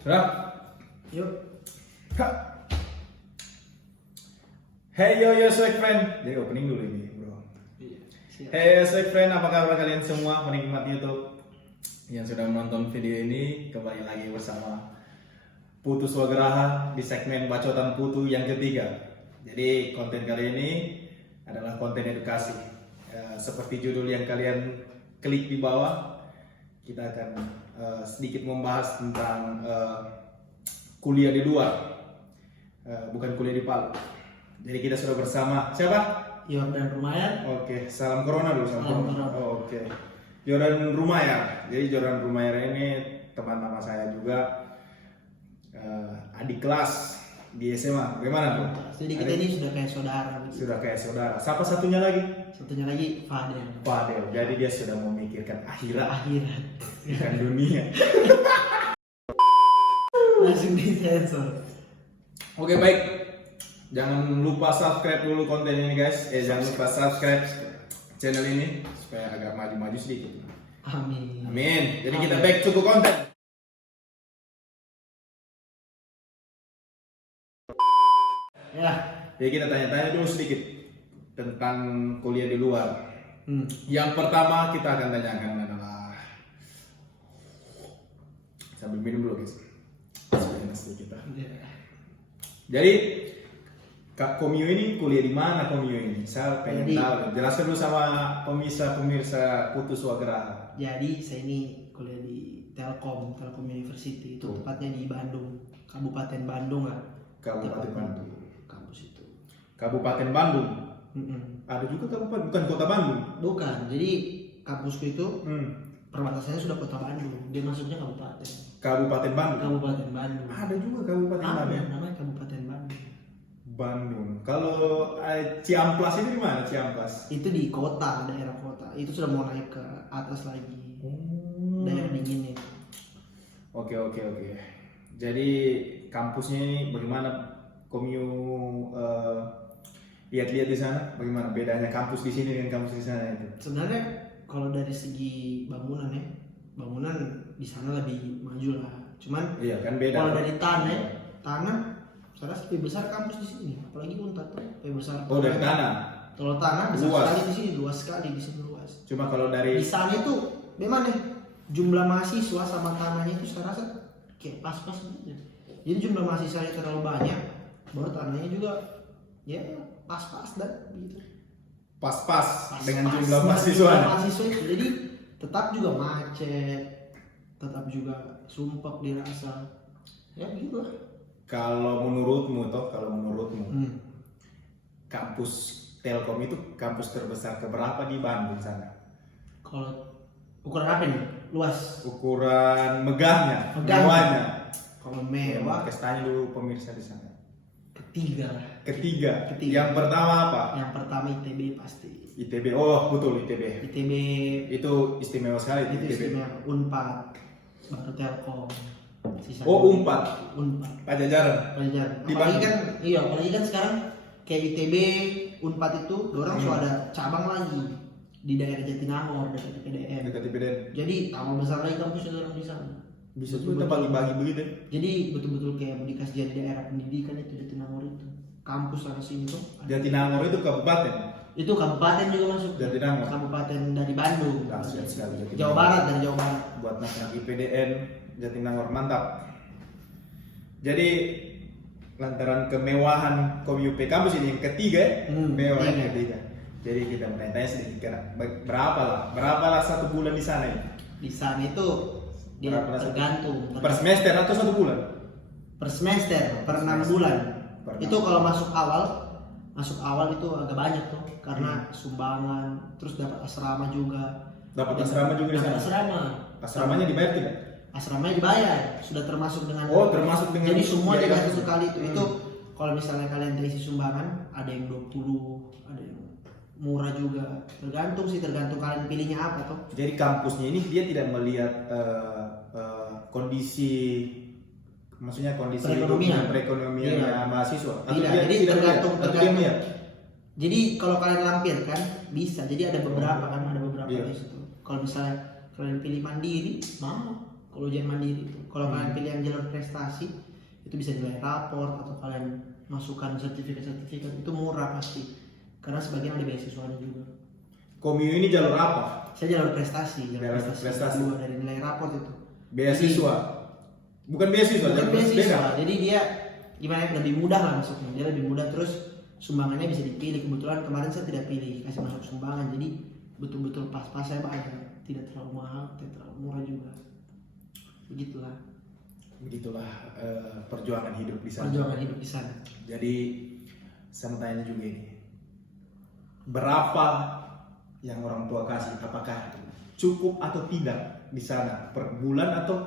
Sudah? Yuk. Ha. Hey yo swag friend. Jadi opening dulu ini, bro. Siap. Hey swag friend, apa kabar kalian semua penikmat YouTube yang sudah menonton video ini? Kembali lagi bersama Putu Swagraha di segmen Bacotan Putu yang ketiga. Jadi konten kali ini adalah konten edukasi. Ya, seperti judul yang kalian klik di bawah, kita akan sedikit membahas tentang kuliah di luar, bukan kuliah di Palu. Jadi kita sudah bersama siapa? Yordan Rumayan. Oke, salam corona dulu, salam Salam corona. corona. Oh, oke. Jordan Rumayar. Jadi Jordan Rumayar ini teman nama saya juga, adik kelas di SMA. Bagaimana tuh? Jadi kita ini sudah kayak saudara. Sudah kayak saudara. Siapa satunya lagi? Satunya lagi Fadel. Fadel. Jadi dia sudah memikirkan akhirat, Akhirat. bukan dunia. Langsung disensor. Oke, baik. Jangan lupa subscribe dulu konten ini guys. Jangan lupa subscribe channel ini supaya agak maju-maju sedikit. Amin. Amin. Jadi kita Amin. back to konten. Ya. Jadi kita tanya-tanya dulu sedikit tentang kuliah di luar. Yang pertama kita akan tanyakan adalah, sambil minum dulu guys. Supaya enak sedikit. Jadi Kak Komio ini kuliah di mana Komio ini? Saya pengen Jadi- tahu. Jelaskan dulu sama pemirsa Putu Swagraha. Jadi saya ini kuliah di Telkom University. Itu Tuh. tepatnya di Bandung, Kabupaten Bandung lah. Kabupaten Tepatnya Bandung. Kampus itu. Kabupaten Bandung. Ada juga kabupaten, bukan kota Bandung. Bukan. Jadi kampusku itu Hmm. perbatasannya sudah kota Bandung. Dia masuknya kabupaten. Kabupaten Bandung. Kabupaten Bandung. Ada juga Kabupaten Ada Bandung. yang namanya Kabupaten Bandung. Bandung. Kalau Ciamplas itu di mana Ciamplas? Itu di kota, daerah kota. Itu sudah mau naik ke atas lagi. Daerah dinginnya. Oke. Jadi kampusnya ini bagaimana Komio lihat-lihat di sana? Bagaimana bedanya kampus di sini dengan kampus di sana itu? Sebenarnya kalau dari segi bangunan ya, bangunan di sana lebih maju lah. Cuman Iya kan beda. kalau dari tanah saya rasa lebih besar kampus di sini. Apalagi Unpad tuh lebih besar. Oh dari tanah. Kalau tanah besar Luas. sekali di sini, luas sekali di sini luas. Cuma kalau dari Di sana itu memang nih jumlah mahasiswa sama tanahnya itu saya rasa kayak pas-pas aja. Jadi jumlah mahasiswanya terlalu banyak, baru tanahnya juga ya pas-pas dan gitu. pas-pas dengan Pas-pas jumlah dengan mahasiswa. jumlah mahasiswa itu. Jadi tetap juga macet, tetap juga sumpek dirasa. Ya gitu lah. Kalau menurutmu kampus Telkom itu kampus terbesar keberapa di Bandung sana? Kalau ukuran apa nih? Luas. Ukuran megahnya, Megah. mewahnya. Kalau Mewah, mewah kasih tanya dulu pemirsa di sana. ketiga lah. Ketiga. Ketiga. Yang pertama apa? Yang pertama ITB pasti. ITB. Oh, betul ITB. ITB Itu istimewa sekali itu ITB. istimewa. Unpad, baru Telkom. Sisanya Oh, Unpad. Unpad. Pajajaran. Pelajaran. Di Apalagi Bandung. kan, iya, apalagi kan sekarang kayak ITB, Unpad itu, orang sudah ada cabang lagi di daerah Jatinangor dekat IPDN. Dekat IPDN. Jadi tambah besar lagi kampusnya orang di sana. Bisa juga kita bagi-bagi begitu. Jadi betul-betul kayak dikasih jadi daerah pendidikan itu Jatinangor itu. Kampus sana sini tuh. Jatinangor itu kabupaten. Itu kabupaten juga masuk. Jatinangor. Kabupaten dari Bandung. Dahsyat sekali Jatinangor. Jawa Barat dari Jawa Barat. Buat anak IPDN Jatinangor mantap. Jadi lantaran kemewahan Komio P kampus ini yang ketiga ya, mewah yang ketiga. Jadi kita bertanya sedikit berapa lah satu bulan di sana ya? Di sana itu dia Berapa lah tergantung. Per semester atau satu bulan? Per semester, per 6 bulan. Per Itu 6 kalau masuk awal itu agak banyak tuh karena sumbangan, terus dapat asrama juga. Dapat asrama juga di Dapat sana. asrama. Asramanya dibayar tidak? Asramanya dibayar, sudah termasuk dengan. Oh, termasuk dengan Jadi semua biaya dikasih kampus. sekali itu. Itu kalau misalnya kalian terisi sumbangan, ada yang 20, ada yang murah juga. Tergantung kalian pilihnya apa tuh. Jadi kampusnya ini dia tidak melihat kondisi, maksudnya kondisi perekonomian Iya. mahasiswa. Atau Tidak, dia jadi tidak tergantung. melihat? Atau dia melihat? Jadi kalau kalian lampirkan bisa. Jadi ada beberapa kan, ada beberapa Iya. di situ. Kalau misalnya kalian pilih mandiri, mau kalau ujian mandiri itu. Kalau kalian pilih yang jalur prestasi itu bisa nilai raport atau kalian masukkan sertifikat itu murah pasti karena sebagian ada beasiswanya juga. Komiu ini jalur apa? Saya jalur prestasi, Jalur prestasi. Dua dari nilai raport itu. Beasiswa. Bukan beasiswa, Bukan jalur beasiswa. beda. Jadi dia gimana ya, lebih mudah lah masuknya. Dia lebih mudah terus sumbangannya bisa dipilih. Kebetulan kemarin saya tidak pilih kasih masuk sumbangan. Jadi betul-betul pas-pas saya bayar. Tidak terlalu mahal, tidak terlalu murah juga. Begitulah Begitulah perjuangan hidup di sana. perjuangan hidup di sana. Jadi saya mau tanya juga ini, berapa yang orang tua kasih? Apakah cukup atau tidak di sana per bulan atau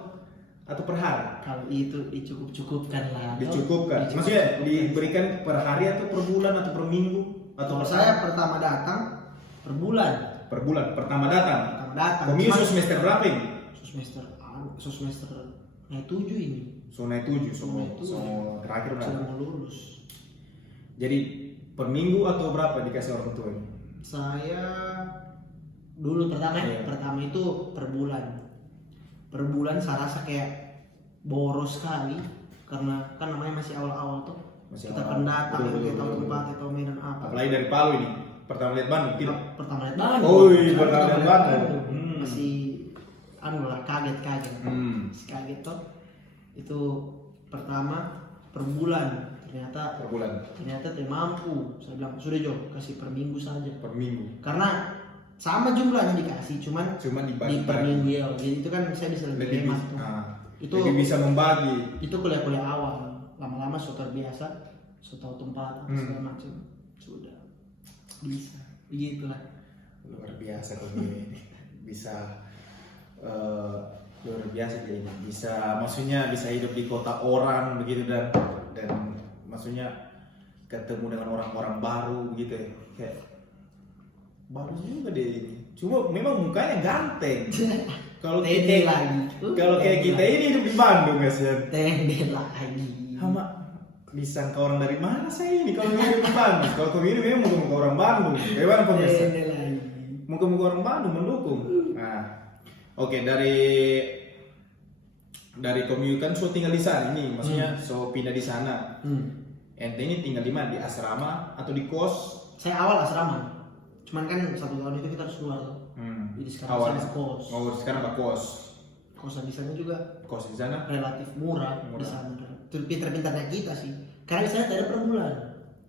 per hari? Kalau itu dicukup-cukupkan lah. Dicukupkan. Maksudnya diberikan per hari atau per bulan atau per minggu atau Kalau per saya pertama datang per bulan. per bulan pertama datang. Komiu Cuman semester berapa ini? semester naik 7 ini. So naik 7, Naik tujuh. so terakhir berapa? Sudah mau lulus. Jadi per minggu atau berapa dikasih orang tua ini? Saya dulu Iya. pertama itu per bulan. Per bulan saya rasa kayak boros sekali karena kan namanya masih awal-awal tuh. Masih Kita awal. pendatang, Betul, kita betul, tahu betul, tempat, kita tahu medan apa. Apalagi dari Palu ini. Pertama lihat Bandung, tidak? Pertama lihat Bandung. Oh, iya, Saya pertama lihat Bandung. Masih anu lah kaget. Masih kaget tuh. Itu pertama per bulan ternyata Per bulan, tidak mampu. Saya bilang sudah Jo kasih per minggu saja per minggu. karena sama jumlahnya dikasih cuman Cuma di dibagi per minggu ya jadi itu kan saya bisa lebih lebih hemat bisa, tuh. Itu lebih bisa membagi. itu kuliah awal lama-lama so terbiasa so tahu tempat segala macam sudah bisa begitulah. Luar biasa Komiu ini. Bisa luar biasa dia ini. Bisa maksudnya bisa hidup di kota orang begitu dan maksudnya ketemu dengan orang-orang baru begitu ya. Kayak bagus juga deh ini. Cuma memang mukanya ganteng. Kalau Tede kita lagi. kalau kayak kita ini hidup di Bandung guys ya. Tede lagi. Hama disangka orang dari mana saya ini kalau hidup di Bandung? Kalau kau ini memang muka-muka orang Bandung. Bagaimana pemirsa? Tede lagi. Muka-muka orang Bandung mendukung. Nah, oke dari Komiu kan so tinggal di sana ini, maksudnya so pindah di sana. Ente ini tinggal di mana? Di asrama atau di kos? Saya awal asrama. Cuman kan 1 tahun itu kita harus keluar tuh. Jadi sekarang Awal. saya kos. Oh, sekarang nggak kos. Kosan di sana juga Kos di sana? relatif murah. Di Murah. sana. Pintar-pintarnya kita sih. Karena di sana tidak ada per bulan.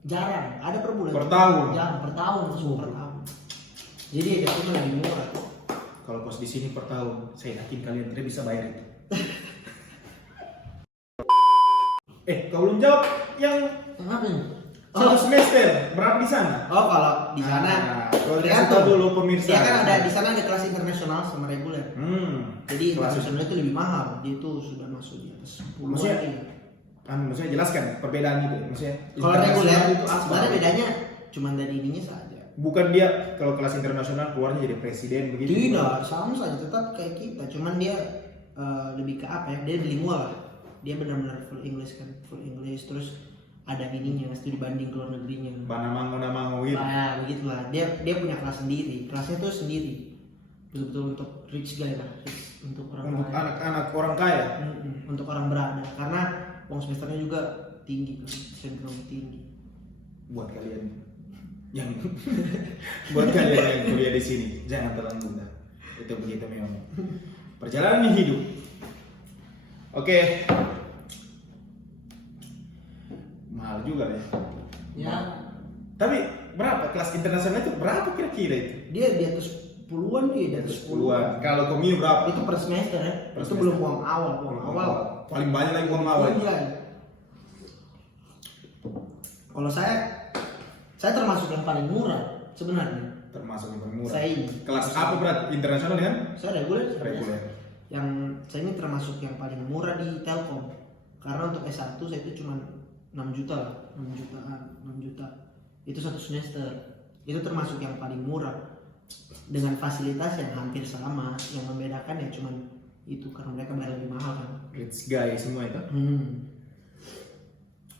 Jarang, ada per bulan. Per tahun? Jarang, per tahun langsung per tahun. Jadi ya itu lebih murah. Kalau kos di sini per tahun, saya yakin kalian tidak bisa bayar itu. Kau belum jawab yang Apa nih? satu semester berapa di sana? Oh, kalau di sana Kalau kasih tergantung. tahu dulu pemirsa. Dia kan ada di sana ada kelas internasional sama reguler. Jadi Kelas internasional itu lebih mahal. Dia itu sudah masuk di atas 10 Maksudnya, an. maksudnya jelaskan perbedaan itu. Maksudnya Kalau reguler internasional itu apa? sebenarnya bedanya cuma dari ininya saja. Bukan dia kalau kelas internasional keluarnya jadi presiden begitu. Tidak, sama saja tetap kayak kita. Cuman dia lebih ke apa ya? Dia bilingual lah. Dia benar-benar full English kan, full English terus ada ininya studi banding ke luar negerinya. Banamango gitu. Nah, begitulah. Dia punya kelas sendiri. Kelasnya tuh sendiri. Betul-betul untuk rich guy lah, rich, untuk orang Untuk kaya. anak-anak orang kaya. Untuk orang berada. Karena uang semesternya juga tinggi, kan, cenderung tinggi. Buat kalian yang buat kalian yang kuliah di sini jangan terlalu itu begitu memang perjalanan hidup. Oke, mahal juga deh. Ya, Tapi berapa kelas internasional itu berapa kira-kira itu? dia di atas puluhan dia, di atas 10-an. Kalau Komiu berapa? Itu per semester ya. Per Itu semester. belum uang awal, uang awal. Paling banyak lagi uang awal. Iya. Kalau saya termasuk yang paling murah sebenarnya. Termasuk yang paling murah. Saya ini. Kelas apa berat? Internasional dengan Saya reguler. reguler. Yang saya ini termasuk yang paling murah di Telkom. Karena untuk S1 saya itu cuma 6 juta lah, 6 juta. Itu 1 semester. Itu termasuk yang paling murah. Dengan fasilitas yang hampir sama, yang membedakan ya cuma itu karena mereka bayar lebih mahal kan. Rich guy semua itu.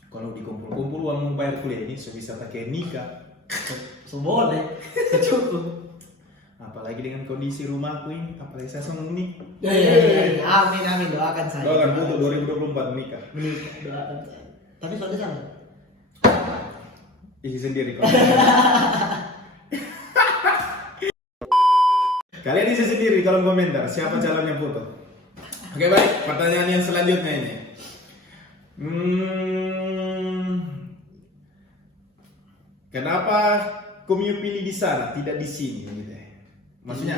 Kalau dikumpul-kumpul uang bayar kuliah ini bisa pakai nikah. So boleh, cukup. Apalagi dengan kondisi rumahku ini, apalagi saya songong ini. Amin doakan saya. Doakan Putu 2024 menikah. Menikah, doakan saya. Tapi soalnya sama. Isi sendiri kok. Kalian isi sendiri di kolom komentar siapa calonnya Putu. Oke baik, pertanyaan yang selanjutnya ini. Kenapa kamu pilih di sana tidak di sini gitu ya? Maksudnya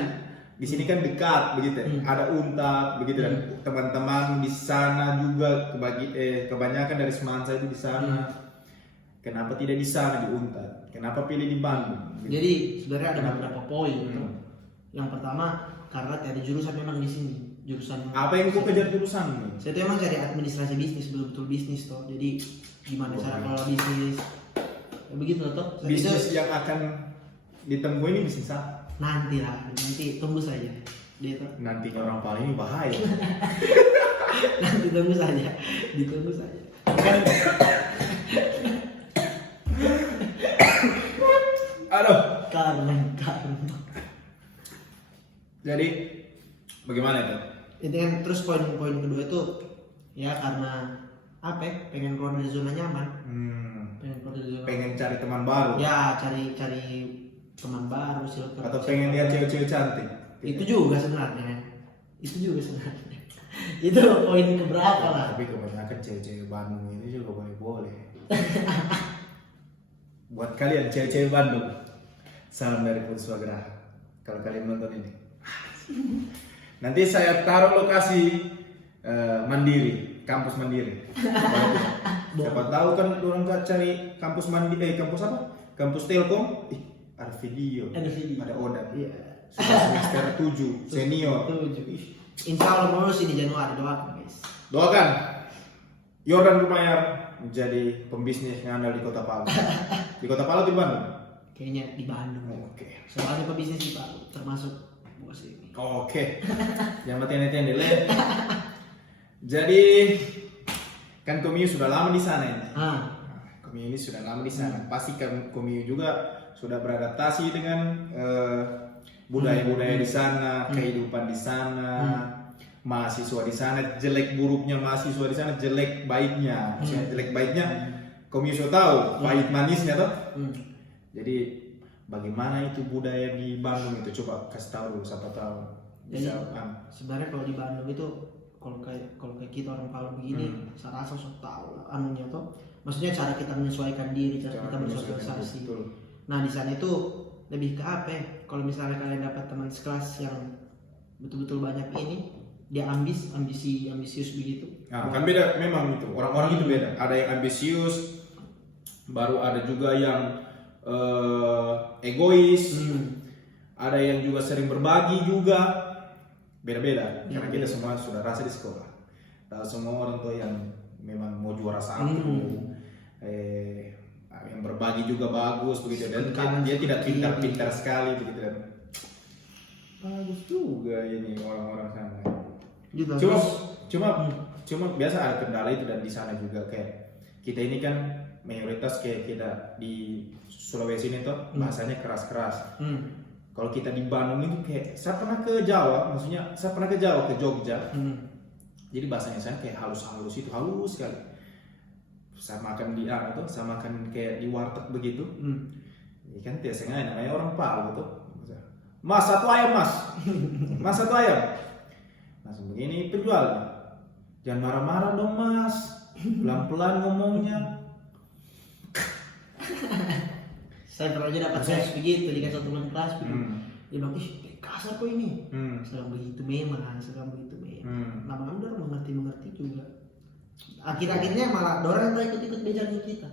di sini kan dekat begitu ya. Ada Untat begitu dan teman-teman di sana juga kebanyakan dari semansa itu di sana. Kenapa tidak di sana di Untat? Kenapa pilih di Bandung? Gitu. Jadi sebenarnya ada beberapa poin gitu. Yang pertama karena tiada jurusan memang di sini. Jurusan Apa yang kau kejar jurusan? saya tuh emang cari administrasi bisnis, betul-betul bisnis toh. Jadi gimana cara kelola bisnis? Ya begitu toh. Bisnis yang akan ditemui ini bisnis apa? Nanti lah, nanti tunggu saja. Dia tuh. Nantinya orang paling ini bahaya. Nanti tunggu saja, ditunggu saja. Aduh. Karena. Jadi bagaimana itu? Itu kan terus poin-poin kedua itu ya karena apa ya, pengen keluar dari zona nyaman. Pengen keluar dari zona. Pengen cari teman baru. Ya cari teman baru Atau pengen lihat cewek-cewek cantik. Itu juga sebenarnya. Itu poin keberapa lah. Tapi kebanyakan cewek-cewek Bandung ini juga boleh. Buat kalian cewek-cewek Bandung, salam dari Putu Swagraha. Kalau kalian nonton ini, nanti saya taruh lokasi Mandiri, kampus Mandiri. Siapa tahu kan orang nggak cari kampus Mandiri, kampus apa? Kampus Telkom. Ada video. Ada Oda. Iya. Sudah semester 7, senior. 7. Insya Allah mau sini Januari, doakan guys. Doakan Yordan Rumayar menjadi pembisnis yang andal di Kota Palu. Di Kota Palu di Bandung? Kayaknya di Bandung. Oke. Soalnya pebisnis di Palu, termasuk bos ini. Oke. Jangan mati-matian deh. Jadi kan Komiu sudah lama di sana ya. Komiu ini sudah lama di sana. Pasti kan Komiu juga sudah beradaptasi dengan budaya-budaya di sana, kehidupan di sana, mahasiswa di sana, jelek buruknya mahasiswa di sana, jelek baiknya. Maksudnya jelek baiknya Komiu sudah tahu, pahit manisnya toh. Jadi bagaimana itu budaya di Bandung itu, coba kasih tahu dulu siapa tahu. Jadi sebenarnya kalau di Bandung itu kalau kayak kita orang Palu begini, saya rasa sudah tahu anunya toh. Maksudnya cara kita menyesuaikan diri, cara kita bersosialisasi. Nah di sana itu lebih ke apa ya? Kalau misalnya kalian dapat teman sekelas yang betul-betul banyak ini, dia ambisius begitu. Nah, kan beda memang itu, orang-orang itu beda. Ada yang ambisius, baru ada juga yang egois, ada yang juga sering berbagi juga, beda-beda. Karena kita semua sudah rasa di sekolah. Tahu semua orang tua yang memang mau juara satu, yang berbagi juga bagus begitu, dan dia tidak pintar-pintar sekali begitu dan bagus juga ini orang-orang sana. Cuma biasa ada kendala itu, dan di sana juga kayak kita ini kan mayoritas kayak kita di Sulawesi ini tuh bahasanya keras-keras. Kalau kita di Bandung itu kayak saya pernah ke Jawa, maksudnya saya pernah ke Jawa, ke Jogja. Jadi bahasanya saya kayak halus-halus itu, halus sekali. Saya makan di saya makan kayak di warteg begitu. Ini kan biasanya namanya orang Palu tuh. Mas, satu ayam mas. Mas, satu ayam. Langsung begini penjualnya. Jangan marah-marah dong mas. Pelan-pelan ngomongnya. Saya pernah aja dapat tes begitu di satu bulan kelas gitu. Dia bilang, ih kasar kok ini. Sedang begitu memang. Lama-lama udah mengerti juga. Akhir-akhirnya malah orang yang ikut bicaranya kita.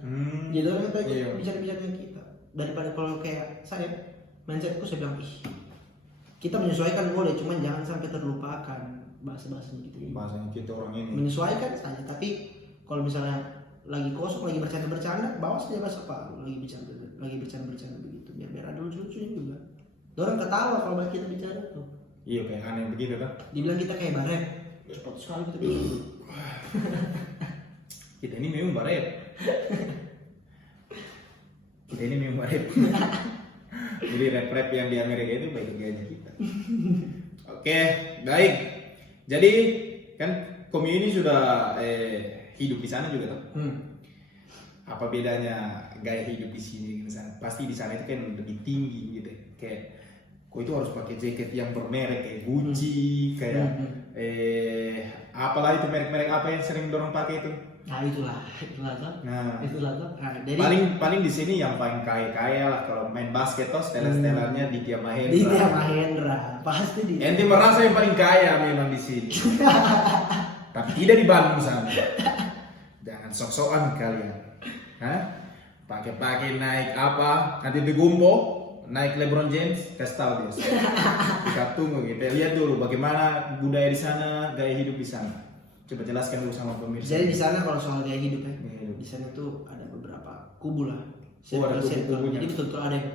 Jadi orang yang ikut bicaranya kita. Daripada kalau kayak saya, mindsetku saya bilang, kita menyesuaikan boleh, cuman jangan sampai terlupakan bahasa-bahasanya gitu. Bahasanya kita orang ini. Menyesuaikan saja, tapi kalau misalnya lagi kosong, lagi bercanda-bercanda, bawa saja bahasa Palu, lagi bercanda begitu, biar ada lucu-lucunya juga. Orang ketawa kalau kita bicara tuh. Iya kayak aneh begitu kan. Dibilang kita kayak baret. Cepat sekali kita bilang. Kita ini memang baret. Jadi rap yang di Amerika itu baik aja kita. Oke, baik. Jadi kan Komi ini sudah hidup di sana juga tuh. Apa bedanya gaya hidup di sini? Pasti di sana itu kan lebih tinggi gitu. Kayak kau itu harus pakai jaket yang bermerek kayak Gucci, kayak apalah itu merek-merek apa yang sering dorong pakai itu. Nah itulah tuh. Nah, Nah, jadi paling di sini yang paling kaya lah kalau main basket tuh setelan-setelannya Ditya Mahendra. Ditya Mahendra pasti dia. Ente merasa yang paling kaya memang di sini. Tapi tidak di Bandung sana. Jangan sok-sokan kalian. Hah? Pakai naik apa? Nanti digumpo, naik LeBron James, kasih tahu dia. Kita tunggu kita lihat dulu bagaimana budaya di sana, gaya hidup di sana. Coba jelaskan dulu sama pemirsa. Jadi di sana kalau soal gaya hidup ya, Iya. di sana tuh ada beberapa kubu lah. Ada kubu-kubunya. Jadi betul-betul ada yang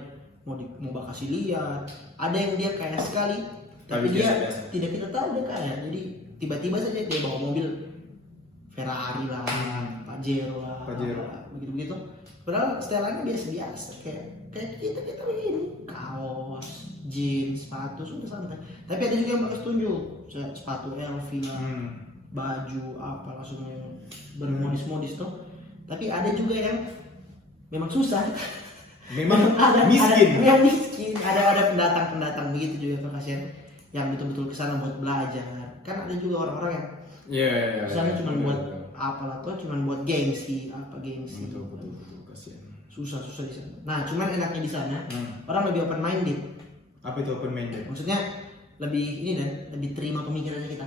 mau bakasi lihat, ada yang dia kaya sekali, Tapi tapi dia biasa-biasa. tidak kita tahu dia kaya. Jadi tiba-tiba saja dia bawa mobil Ferrari lah, Pajero lah, Pajero. begitu-begitu. Padahal setelannya biasa-biasa, kayak kita begini, kaos, jeans, sepatu sudah santai. Tapi ada juga yang bagus tunjuk, sepatu LV lah, baju apa langsung yang bermodis-modis tuh. Tapi ada juga yang memang susah. Memang miskin. Yang miskin. Ada pendatang begitu juga kasihan yang betul-betul kesana buat belajar. Kan ada juga orang-orang yang kesana cuma buat apalah tuh, cuma buat gengsi, gengsi. Betul, kasihan. Susah di sana. Nah, cuman enaknya di sana orang lebih open minded. Apa itu open minded? Maksudnya lebih lebih terima pemikirannya kita.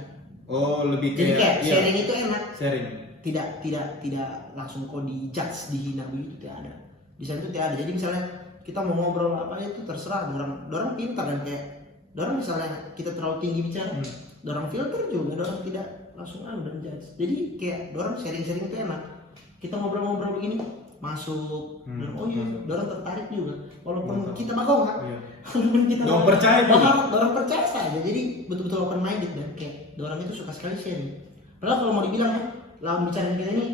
Oh, lebih Jadi kayak iya. sharing itu enak. Sharing. Tidak langsung kok dijudge, dihina begitu, tidak ada. Di sana itu tidak ada. Jadi misalnya kita mau ngobrol apa itu terserah. Dorang pintar dan kayak dorang misalnya kita terlalu tinggi bicara, dorang filter juga, dorang tidak langsung dan judge. Jadi kayak dorang sharing-sharing itu enak. Kita ngobrol-ngobrol begini masuk dan dorang tertarik juga. Walaupun kita bakal nggak, walaupun kita Dorang percaya juga. dorang percaya saja. Jadi betul-betul open minded dan kayak dorang itu suka sekali sharing. Padahal kalau mau dibilang ya, lawan bicara kita ini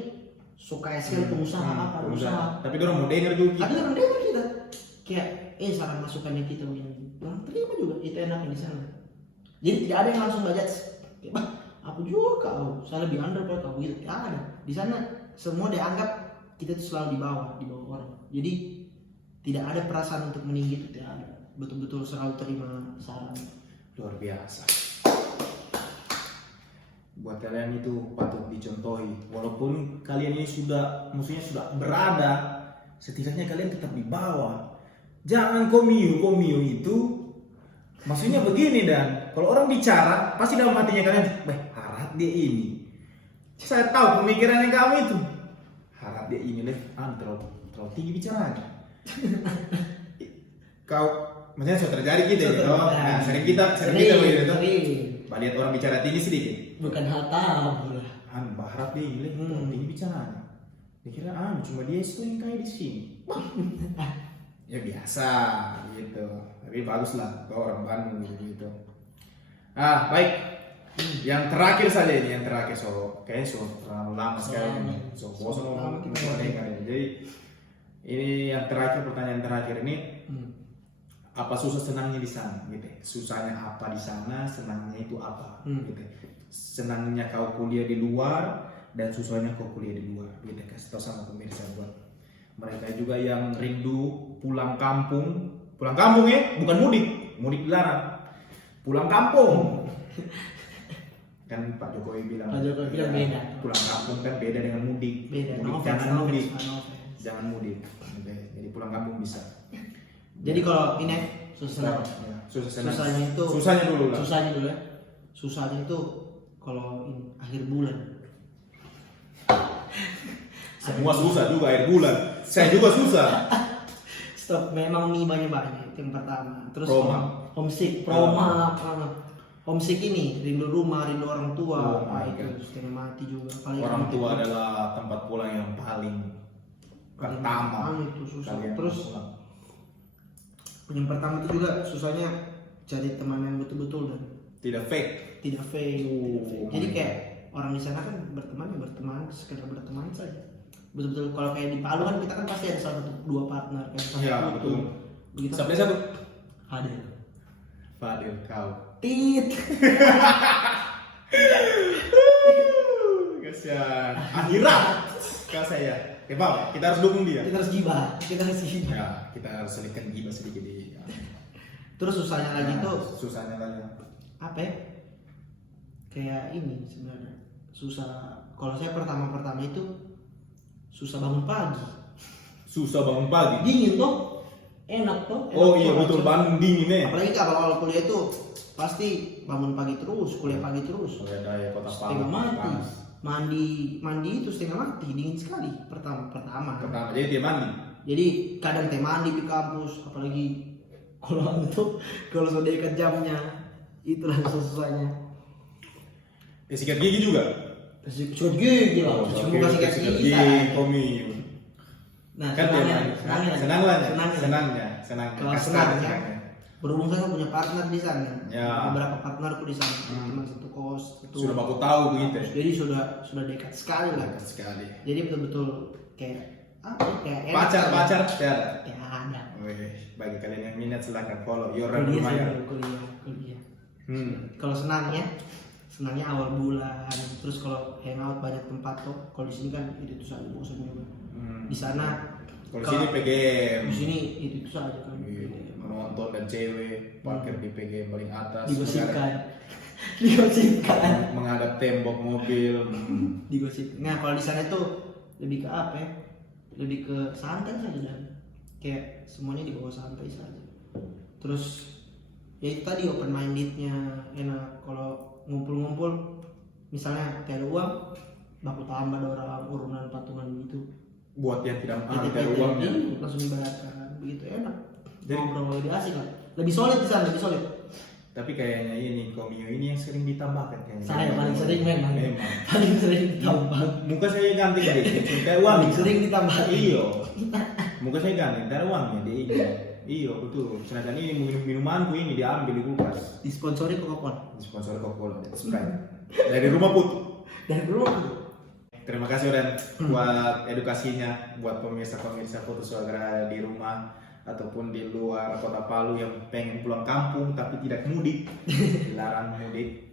suka sekali pengusaha usaha. Tapi dorang mau denger juga. Tapi orang dengar kita kayak saran masukannya kita begini. Orang terima juga, itu enaknya di sana. Jadi tidak ada yang langsung bajat. Kayak, bah, aku juga kau, saya lebih under pada kau gitu. Tidak ada. Di sana semua dianggap kita itu selalu di bawah orang. Jadi tidak ada perasaan untuk meninggi, itu tidak ada. Betul-betul selalu terima saran. Luar biasa. Buat kalian itu patut dicontohi. Walaupun kalian ini maksudnya sudah berada, setidaknya kalian tetap di bawah. Jangan komio itu. Maksudnya begini dan kalau orang bicara pasti dalam hatinya kalian, harap dia ini. Saya tahu pemikirannya kamu itu. Harap dia ini terlalu tinggi bicaranya. Kau maksudnya sudah terjadi gitu ya. Nah, sering kita begitu. Lihat orang bicara tinggi sedikit. Bukan hal tabu lah. Harap dia ini tinggi bicaranya. Dikira cuma dia itu yang kayak di sini. Ya biasa gitu. Tapi bagus lah kau orang Bandung gitu. Baik. Yang terakhir saja ini, kayaknya terlalu lama sekali. Bosan ngomong Jadi ini yang terakhir, pertanyaan terakhir ini, apa susah senangnya di sana gitu. Susahnya apa di sana, senangnya itu apa gitu. Senangnya kau kuliah di luar dan susahnya kau kuliah di luar gitu. Kasih tahu sama pemirsa buat mereka juga yang rindu pulang kampung ya, bukan mudik dilarang, pulang kampung. Kan Pak Jokowi bilang beda. Pulang kampung kan beda dengan mudik. Jangan mudik. Jadi pulang kampung bisa. Jadi kalau ini susah Susahnya itu dulu lah. Susahnya itu kalau akhir bulan. Semua susah juga akhir bulan. Saya juga susah. Stop, memang mie banyak itu yang pertama. Terus homesick, homesick ini rindu rumah, rindu orang tua. Itu setengah mati juga. Orang tua adalah tempat pulang yang paling pertama. Itu susah. Terus yang pertama itu juga susahnya cari teman yang betul-betul dan tidak fake. Jadi kayak orang di sana kan berteman sekedar berteman saja. Betul-betul kalau kayak di Palu kan kita kan pasti ada satu dua partner kan. Iya betul. Begitu. Sampai satu. Fadil kau. Tit. Kasihan. Akhirat. Kau saya. Pak, kita harus dukung dia. Kita harus gibah. Ya, kita harus selipkan gibah sedikit di. Terus susahnya lagi tuh Susahnya lagi. apa ya? Kayak ini sebenarnya. Susah. Kalau saya pertama itu susah bangun pagi. Susah bangun pagi. Dingin tuh. Enak tuh. Oh iya betul, Bandung dingin ya. Apalagi kalau awal kuliah itu pasti bangun pagi terus, kuliah pagi terus. Oh ya daya kota Setengah Palu. mati. Mandi itu setengah mati, dingin sekali pertama. Pertama jadi dia mandi. Jadi kadang teh mandi di kampus, apalagi kalau sudah dekat jamnya, itulah susahnya. Sikat gigi juga. Sikat gigi lah, semoga sikat gigi. Komi. Nah, Kan senangnya. Kalau senangnya, berhubung saya punya partner di sana. Ya. Beberapa partnerku di sana, cuma satu kos. Sudah baku tahu begitu. Jadi sudah dekat sekali lah. Dekat sekali. Jadi betul-betul kayak apa? Kayak enak Pacar sekali. tiada. Kayak ada. Wih, bagi kalian yang minat silahkan follow Yoran Kuliah lumayan. sih, kuliah. Kalau senangnya awal bulan. Terus kalau hangout banyak tempat tuh. Kalau di sini kan itu saja bosan juga. Di sana Kalau sini PGM. di sini itu saja kan. Menonton dan cewek parkir di PGM paling atas. Digosipkan. Menghadap tembok mobil. Digosip. Nah kalau di sana tuh lebih ke apa ya? Lebih ke santai saja dan kayak semuanya dibawa santai saja. Terus ya itu tadi open mindednya enak. Kalau ngumpul-ngumpul misalnya kayak ada uang baku tambah ada orang urunan patungan gitu. Buat yang tidak Ada uangnya. langsung dibayarkan begitu enak. Jadi Ngobrol lebih asik lah. Lebih solid di sana, lebih solid. tapi kayaknya ini Komio ini yang sering ditambahkan kayaknya. Saya paling sering memang. Memang. Paling sering ditambah. Muka saya ganti kali. Kayak uang. Paling sering ditambah. Iyo. Muka saya ganti, ntar uangnya dia ini. Iyo betul. Sedangkan ini minumanku ini diambil di kulkas. Disponsori Coca-Cola. Sponsor Coca-Cola dan Sprite. Dari rumah Put. Dan dulu Terima kasih Ren buat edukasinya buat pemirsa-pemirsa Foto Swagra di rumah ataupun di luar kota Palu yang pengen pulang kampung tapi tidak mudik, dilarang mudik.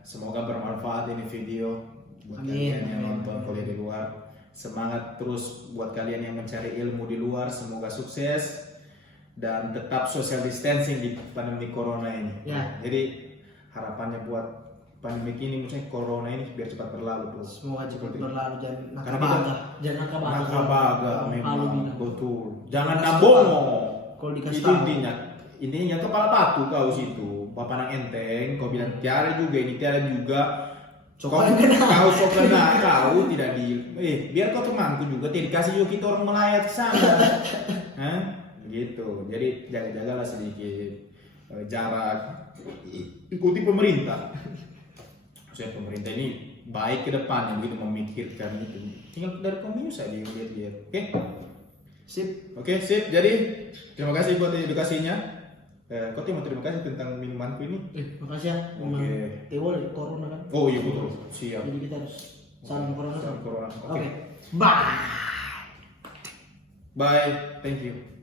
Semoga bermanfaat ini video buat kalian yang nonton kuliah di luar. Semangat terus buat kalian yang mencari ilmu di luar, semoga sukses dan tetap social distancing di pandemi corona ini. Ya. Jadi harapannya buat pandemi ini, misalnya corona ini biar cepat berlalu tuh. semoga cepat berlalu jangan Jangan nakabaga. nakabaga Palu memang bilang. betul. Jangan nabongo. Kalau dikasih Itu tahu. intinya yang kepala batu kau situ. Bapak nang enteng, kau bilang tiara juga ini tiara juga. Kau sok kena kau tidak di biar kau temanku juga tidak dikasih juga kita orang melayat ke sana. Hah? Gitu. Jadi jaga-jagalah sedikit jarak. Ikuti pemerintah. Saya pemerintah ini baik ke depan begitu memikirkan itu. Tinggal dari Komio saja lihat-lihat. Oke, sip. Jadi terima kasih buat edukasinya. Kau mau terima kasih tentang minumanku ini. Makasih ya. Oke. Tewo corona kan. Oh iya betul. Siap. Jadi kita harus saling corona. Salam corona. Oke. Bye. Bye. Thank you.